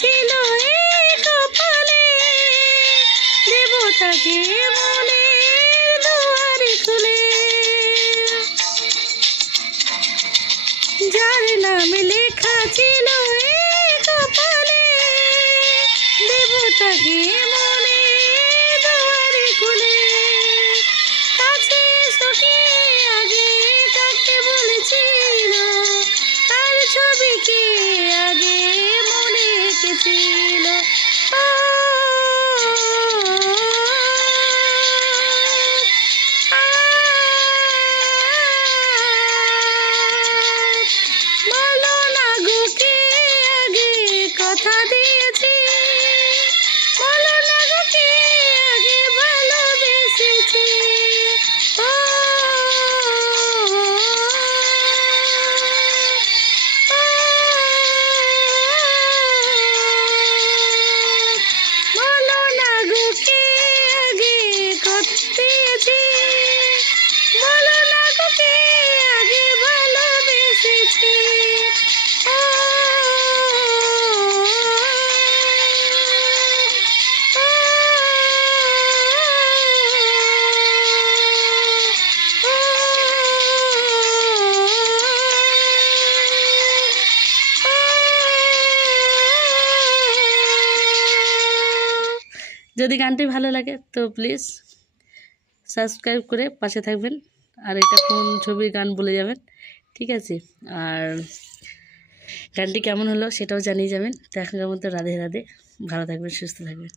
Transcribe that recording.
ছিল এই কপালে, দেবতাকে মনে দুয়ারে খুলে। যার নাম লেখা ছিল এই কপালে, দেবতাকে মনে দুয়ারে খুলে। কাছে সখী আগে কাকে বলেছিল, কার ছবিকে আগে মনে এঁকেছিল। বলো না গো কে আগে কথা দিয়েছি, বলো না গো কে আগে ভালোবেসেছি। বলো না গো কে আগে কথা দিয়েছি, বলো না গো কে আগে ভালোবেসেছি। যদি গানটি ভালো লাগে তো প্লিজ সাবস্ক্রাইব করে পাশে থাকবেন, আর এটা কোন ছবির গান বলে যাবেন, ঠিক আছে? আর গানটি কেমন হলো সেটাও জানিয়ে যাবেন। তো এখনকার মতো রাধে রাধে, ভালো থাকবেন, সুস্থ থাকবেন।